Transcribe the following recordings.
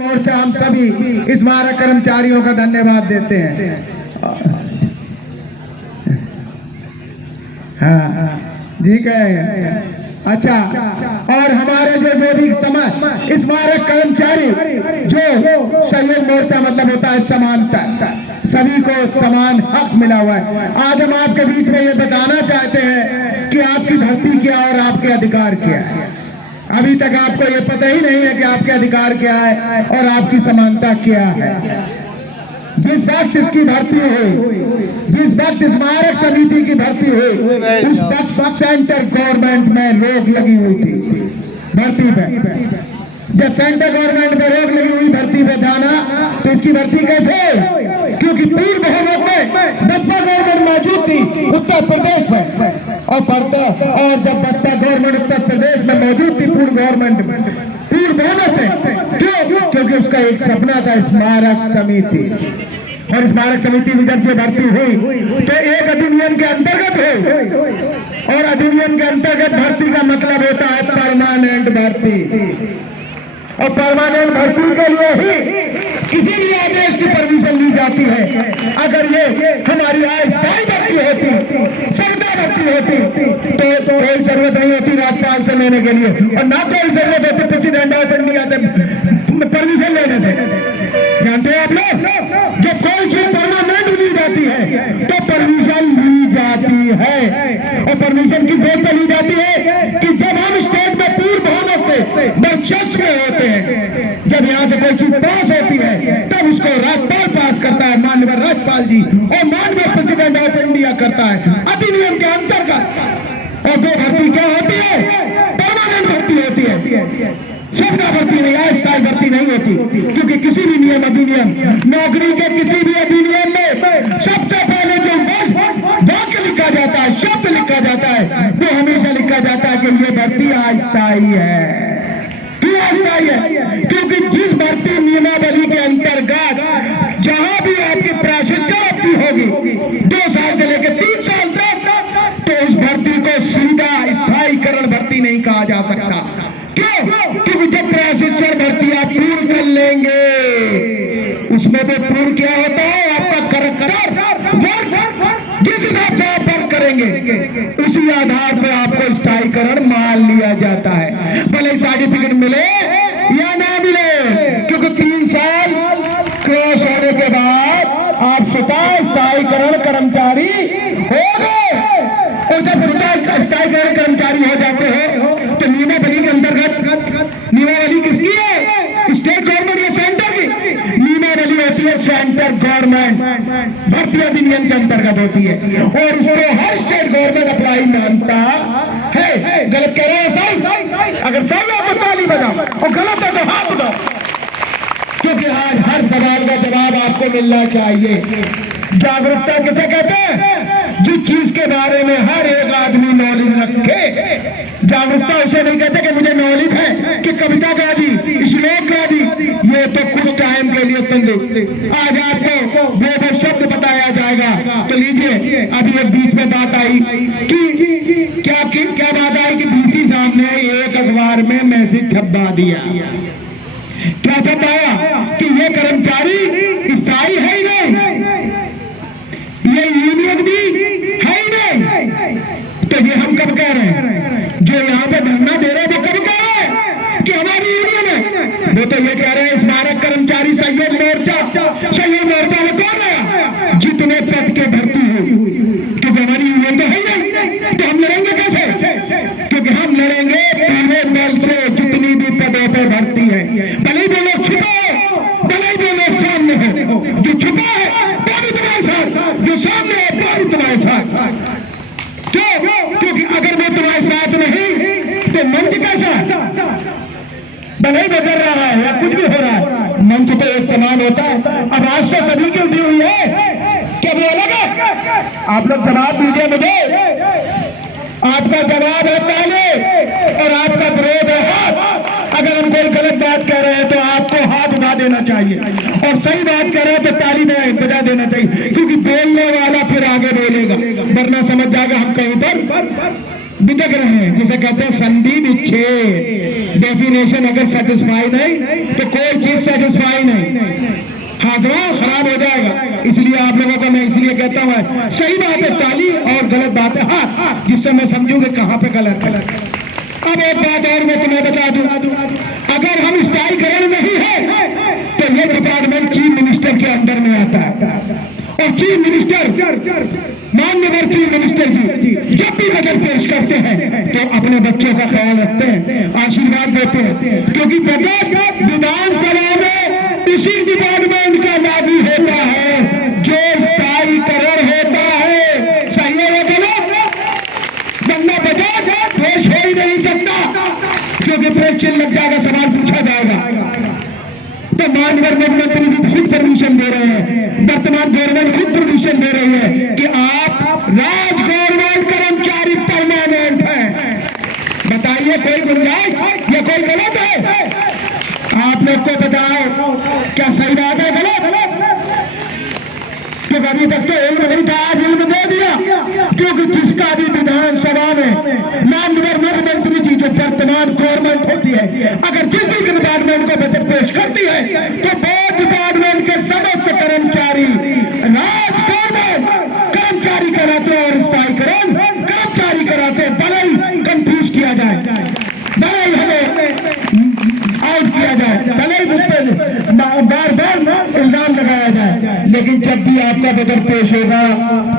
मोर्चा हम सभी स्मारक कर्मचारियों का धन्यवाद देते हैं। हाँ ठीक है। अच्छा, और हमारे जो भी स्मारक कर्मचारी जो सहयोग मोर्चा मतलब होता है समानता, सभी को समान हक मिला हुआ है। आज हम आपके बीच में ये बताना चाहते हैं कि आपकी धरती क्या और आपके अधिकार क्या है। अभी तक आपको ये पता ही नहीं है कि आपके अधिकार क्या है और आपकी समानता क्या है। जिस वक्त इसकी भर्ती हुई, जिस वक्त स्मारक समिति की भर्ती हुई, उस वक्त सेंट्रल गवर्नमेंट में रोक लगी हुई थी भर्ती पे। जब सेंट्रल गवर्नमेंट पे रोक लगी हुई भर्ती पे जाना, तो इसकी भर्ती कैसे? क्योंकि पूर्व बहुमत में बसपा गवर्नमेंट मौजूद थी उत्तर प्रदेश में, और जब बसपा गवर्नमेंट उत्तर प्रदेश में मौजूद थी पूर्व गवर्नमेंट में, पूर्व बहुमत से, क्यों? क्योंकि उसका एक सपना था स्मारक समिति। और स्मारक समिति में जब ये भर्ती हुई तो एक अधिनियम के अंतर्गत हुई, और अधिनियम के अंतर्गत भर्ती का मतलब होता है परमानेंट भर्ती। और परमानेंट भर्ती के लिए ही किसी भी आदेश की परमिशन ली जाती है। अगर ये हमारी अस्थायी भर्ती होती, सविता भर्ती होती, तो कोई जरूरत नहीं होती राज्यपाल से लेने के लिए, और ना कोई जरूरत होती प्रेसिडेंट ऑफ इंडिया से परमिशन लेने से। जानते हैं आप लोग, जब कोई चीज परमानेंट ली जाती है तो परमिशन ली जाती है। और परमिशन किस बेस पर ली जाती है? कि जब हम स्टेट में पूर्व बहुमत से वर्चस्व में होते हैं, जब यहाँ से कोई चीज पास होती है तब उसको राज्यपाल पास करता है, माननीय राज्यपाल जी, और माननीय प्रेसिडेंट ऑफ इंडिया करता है अधिनियम के अंतर्गत। और वो भर्ती क्या होती है? परमानेंट भर्ती होती है, सविता भर्ती नहीं, अस्थायी भर्ती नहीं होती। क्योंकि किसी भी नियम अधिनियम, नौकरी के किसी भी अधिनियम में सबसे पहले जो वाक्य लिखा जाता है, शब्द लिखा जाता है, वो हमेशा लिखा जाता है कि ये भर्ती अस्थायी है। क्यों अस्थायी है? क्योंकि जिस भर्ती नियमावली के अंतर्गत जहां भी आपकी प्रशिक्षण अवधि होगी 2 साल से लेकर 3 साल तक, तो उस भर्ती को सीधा स्थायीकरण भर्ती नहीं कहा जा सकता। क्यों? क्योंकि जब प्रशिक्षण भर्ती आप पूर्ण कर लेंगे, उसमें तो पूर्ण क्या होता है? आपका करैक्टर वर्क, जिस हिसाब से आप वर्क करेंगे उसी आधार पर आपको स्थायीकरण मान लिया जाता है, भले सर्टिफिकेट मिले या ना मिले। क्योंकि 3 साल क्रॉस होने के बाद आप स्वतः स्थायीकरण कर्मचारी हो गए। और जब स्थायीकरण कर्मचारी हो जाते हो तो नियमावली के अंतर्गत, नियमावली किसकी है? स्टेट गवर्नमेंट या सेंटर की? नियमावली होती है सेंट्रल गवर्नमेंट, भर्ती अधिनियम के अंतर्गत होती है, और उसको हर स्टेट गवर्नमेंट अप्लाई मानता है। गलत कह रहे हैं? सही? अगर सही है तो ताली बजाओ, और गलत है तो हाथ उठाओ। क्योंकि आज हर सवाल का जवाब आपको मिलना चाहिए। जागरूकता किसे कहते हैं? जिस चीज के बारे में हर एक आदमी नॉलेज रखे। जागरूकता उसे नहीं कहते कि मुझे नॉलेज है कि कविता गा दी, श्लोक गा दी, ये तो कुछ टाइम के लिए सुन दो। आज आपको वो शब्द बताया जाएगा। तो लीजिए, अभी एक बीच में बात आई कि क्या बात आई कि बीसी साहब ने एक अखबार में मैसेज छपवा दिया। क्या छपाया? कि ये कर्मचारी स्थायी है ही नहीं, ये यूनियन भी है ही नहीं। तो ये हम कब कह रहे हैं? जो यहाँ पे धरना दे रहे हैं वो कब कह रहे हैं कि हमारी यूनियन है? वो तो ये कह रहे हैं स्मारक कर्मचारी सहयोग मोर्चा। सहयोग मोर्चा में कौन है? जितने पद के भर्ती हुई, क्योंकि हमारी यूनियन तो है ही नहीं। तो हम लड़ेंगे कैसे? क्योंकि हम लड़ेंगे पूरे बल से जितनी भी पदों पर भर्ती है। भले ही दोनों छुपा हो, भले ही दोनों सामने हो। जो छुपा है वो भी तुम्हारे साथ, जो सामने है वो भी तुम्हारे साथ। क्यों? क्योंकि अगर वो तुम्हारे साथ नहीं तो मंच कैसा? भले ही बदल रहा है या कुछ भी हो रहा है, मंच तो एक समान होता है। अब आज तो सभी की उठी हुई है, क्या वो अलग है? आप लोग जवाब दीजिए मुझे। आपका जवाब है ताली और आपका विरोध है हाथ। अगर हम कोई गलत बात कह रहे हैं तो आपको हाथ उठा देना चाहिए, और सही बात कह रहे हैं तो ताली बजा देना चाहिए। क्योंकि बोलने वाला फिर आगे बोलेगा, वरना समझ जाएगा हम कहीं पर बिदक रहे हैं, जिसे कहते हैं संधि विच्छेद। डेफिनेशन अगर सेटिस्फाई नहीं तो कोई चीज सेटिस्फाई नहीं, हाजरा खराब हो जाएगा। इसलिए आप लोगों को मैं इसलिए कहता हूँ सही बात है ताली और गलत बात है हाँ, जिससे मैं समझूंगी कहाँ पे गलत है। अब एक बात और मैं तुम्हें बता दूं, अगर हम स्थायीकरण नहीं है तो ये डिपार्टमेंट चीफ मिनिस्टर के अंडर में आता है, और चीफ मिनिस्टर माननीय चीफ मिनिस्टर जी जब भी बजट पेश करते हैं तो अपने बच्चों का ख्याल रखते हैं, आशीर्वाद देते हैं, क्योंकि बजट विधानसभा में इसी डिपार्टमेंट का लागू होता है जो स्थायीकरण होता है। सही है गलत? वरना बजट पेश हो ही नहीं सकता, क्योंकि पेश लग जाएगा, सवाल पूछा जाएगा। तो माननीय मुख्यमंत्री जी खुद परमिशन दे रहे हैं, वर्तमान गवर्नमेंट खुद परमिशन दे रही है कि आप राज गवर्नमेंट कर्मचारी परमानेंट हैं। बताइए कोई गुंजाइश या कोई गलत है? आप लोग को बताओ क्या सही बात है गलत? क्योंकि अभी तक तो इल्म नहीं था, आज इल्म दे दिया, क्योंकि जिसका भी विधानसभा में माननीय मुख्यमंत्री जी जो वर्तमान गवर्नमेंट होती है अगर जिस भी डिपार्टमेंट को बजट पेश करती है तो वो डिपार्टमेंट के समस्त कर्मचारी राज गवर्नमेंट कर्मचारी कराते और स्थायीकरण कर्मचारी कराते, भले ही कंफ्यूज किया जाए, भले ही हमें आउट किया जाए, भले ही मुझ पर बार बार इल्जाम लगाया जाए, लेकिन जब भी आपका बजट पेश होगा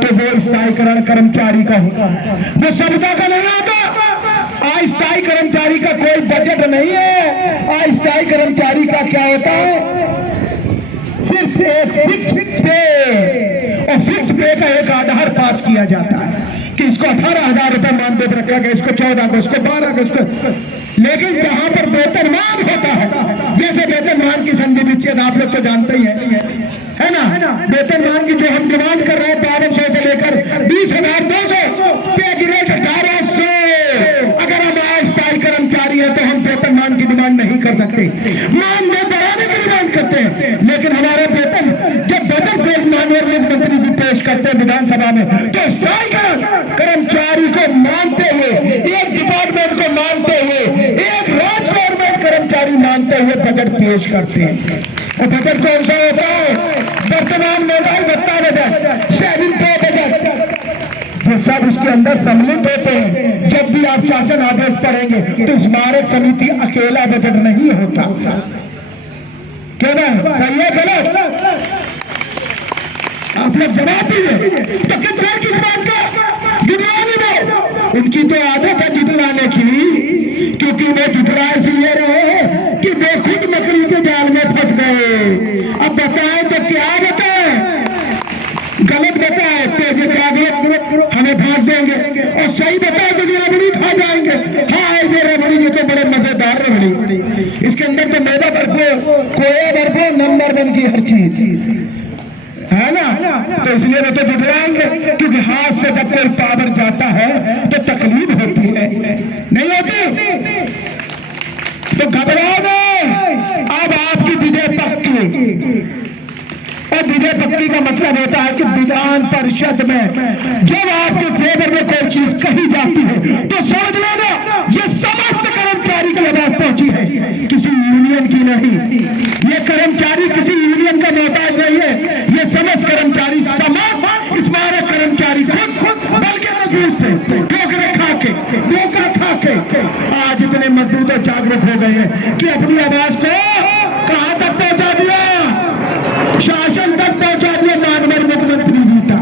तो वो स्थायीकरण कर्मचारी का होगा, वो सबका का नहीं आता। अस्थायी कर्मचारी का कोई बजट नहीं है। अस्थायी कर्मचारी का क्या होता है? सिर्फ एक फिक्स पे, और फिक्स पे का एक आधार पास किया जाता है कि इसको 18,000 रुपए मानदेय पर रखा गया, इसको 14 को, इसको 12 को, इसको। लेकिन जहां पर वेतनमान होता है, जैसे वेतनमान की संधि विच्छेद आप लोग तो जानते ही है ना? वेतनमान की जो हम डिमांड कर रहे हैं 1200 से लेकर 20,200, पे ग्रेड 1800। अगर हम अस्थायी कर्मचारी है तो हम वेतनमान की डिमांड नहीं कर सकते, मानदेय बढ़ाने की डिमांड करते हैं। लेकिन हमारा वेतन जब बजट पेश माननीय मुख्यमंत्री जी पेश करते हैं विधानसभा में तो स्थायी कर्मचारी को मानते हुए, एक डिपार्टमेंट को मानते हुए, एक राज गवर्नमेंट कर्मचारी मानते हुए बजट पेश करते हैं। और बजट कौन सा होता है? वर्तमान महंगाई भत्ता बजट, सेविंग पे बजट, वो सब उसके अंदर सम्मिलित होते हैं। जब भी आप शासन आदेश पढ़ेंगे तो स्मारक समिति अकेला बजट नहीं होता। क्या ना सही है गलत? आप लोग जवाब दीजिए। तो किस देर की बात का गिदवाने में उनकी तो आदत है गिदवाने की, क्योंकि वो गिदवा इसलिए रहे कि वे खुद मकड़ी के जाल में फंस गए। अब बताएं तो क्या बताएं? गलत बताए तो हमें फांस देंगे, और सही बताए तो ये रबड़ी खा जाएंगे। हाँ ये रबड़ी, ये तो बड़े मजेदार रबड़ी, इसके अंदर तो मैदा भरपूर, खोया भरपूर, नंबर बन की हर चीज है ना। तो इसलिए वो तो बिगड़ाएंगे, क्योंकि हाथ से जब कोई पावर जाता है तो तकलीफ होती है, नहीं होती? तो घबराओ नहीं, अब आपकी विजय पक्की। और विजय पक्की का मतलब होता है कि विधान परिषद में जब आपके फेवर में कोई चीज कही जाती है तो समझ लेना ये समस्त कर्मचारी की आवाज पहुंची है, किसी यूनियन की नहीं। ये कर्मचारी किसी यूनियन का मोहताज नहीं है, ये समस्त कर्मचारी, समस्त स्मारक कर्मचारी खुद बल्कि मजबूत थे, ठोकरे खा के, धोखा खा के आज इतने मजबूत और जागरूक हो गए हैं कि अपनी आवाज को कहां तक पहुंचा दिया? शासन तक पहुंचा दिया। माननीय मुख्यमंत्री जी का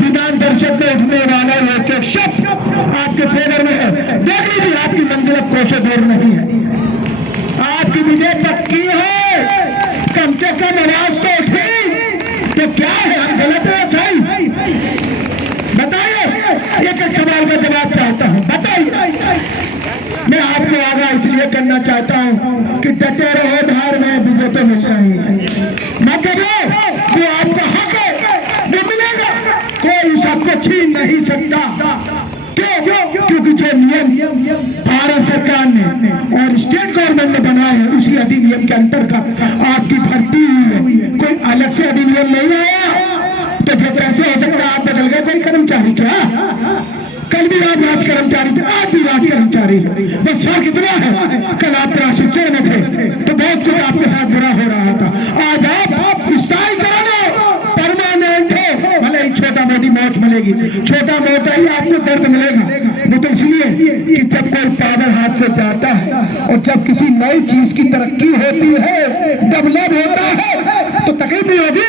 विधान परिषद में उठने वाला एक एक शब्द आपके फेवर में है। देख लीजिए आपकी मंजिल अब कोसों दूर नहीं है, आपकी विजय पक्की है। कम से कम आवाज तो उठी, तो क्या है? हम गलत है सही? बताइए, एक एक सवाल का जवाब चाहता हूं, बताइए। मैं आपको आगाह इसलिए करना चाहता हूं कि डटे रहो धार में, विजय तो मिलना ही है। मत करो, वो आपका हक है, वो मिलेगा, कोई उस हक को छीन नहीं सकता। क्यों? क्योंकि जो नियम भारत सरकार ने और स्टेट गवर्नमेंट ने बनाए हैं उसी अधिनियम के अंतर्गत आपकी भर्ती हुई है, कोई अलग से अधिनियम नहीं आया। तो फिर कैसे हो सकता है आप बदल गए कोई कर्मचारी? क्या कल भी आप राज कर्मचारी थे, आज भी राज कर्मचारी हो। बस फर्क इतना है, कल आप प्रशिक्षण में थे तो बहुत कुछ आपके साथ बुरा हो रहा था, आज आप स्थायी करोगे, परमानेंट हो, भले ही छोटा मोटी मौत मिलेगी, छोटा मोटा ही आपको दर्द मिलेगा। वो तो इसलिए कि जब कोई पावर हाथ से जाता है और जब किसी नई चीज की तरक्की होती है, डेवलप होता है, तो तकलीफ नहीं होगी।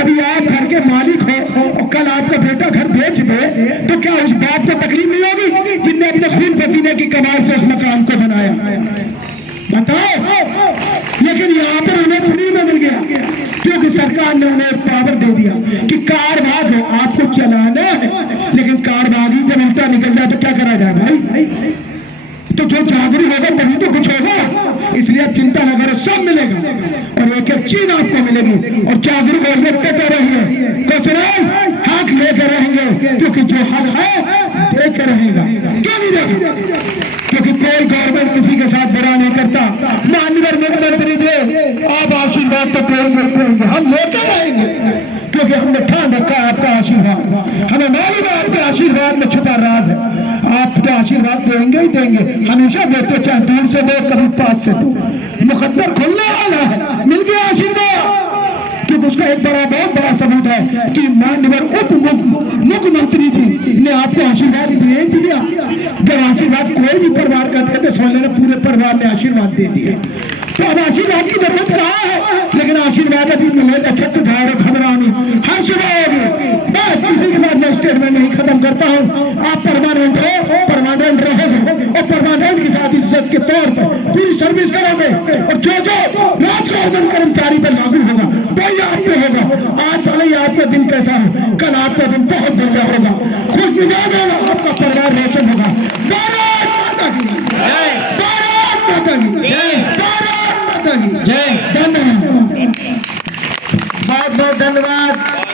अभी आप घर के मालिक हो और कल आपका बेटा घर बेच दे तो क्या उस बाप को तकलीफ नहीं होगी जिसने अपने खून पसीने की कमाई से उस मकान को बनाया? बताओ। लेकिन यहाँ पर हमें फ्री में मिल गया क्योंकि सरकार ने उन्हें एक पावर दे दिया कि कार भाग है, आपको चलाना है, लेकिन कार भागी जब उल्टा निकल जाए तो क्या करा जाए भाई? तो जो जागरूक होगा तभी तो कुछ होगा। इसलिए आप चिंता न करो, सब मिलेगा और एक एक चीज आपको मिलेगी। और जागरूक होकर देते रहिए, कुछ नहीं हक लेकर रहेंगे, क्योंकि जो हक है दे के रहेगा। क्यों नहीं देगा? क्योंकि कोई गवर्नमेंट किसी के साथ बुरा नहीं करता। माननीय मुख्यमंत्री जी, आप आशीर्वाद तो कोई करते होंगे, हम लेकर रहेंगे क्योंकि हमने ठान रखा है आपका आशीर्वाद। हमें मालूम है आपके आशीर्वाद में छुपा राज है। आप तो आशीर्वाद देंगे ही देंगे, हमेशा देते, चाहे दूर से दो कभी पास से दो। मुकद्दर खुलने वाला है, मिल गया आशीर्वाद। क्योंकि उसका एक बहुत बड़ा सबूत है कि माननीय उप मुख्यमंत्री जी ने आपको आशीर्वाद दे दिया। जब आशीर्वाद कोई भी परिवार का दे तो समझ लेना पूरे परिवार ने आशीर्वाद दे दिया। तो अब आशीर्वाद की जरूरत कहाँ है? लेकिन आशीर्वाद अभी मिलेगा, छठ धार घबरानी हर सुबह होगी। बस इसी के साथ मैं स्टेटमेंट नहीं खत्म करता हूँ। आप परमानेंट हो, परमानेंट रहोगे और परमानेंट के साथ इज्जत के तौर पर पूरी सर्विस करोगे और जो जो राज गवर्नमेंट कर्मचारी पर लागू होगा वही आप पे होगा। आज भले ही आपका दिन कैसा है, कल आपका दिन बहुत बढ़िया होगा, खुश मिजाज होगा, आपका परिवार रोशन होगा। भारत माता की जय, भारत माता की जय, भारत माता की जय। धन्यवाद, बहुत बहुत धन्यवाद।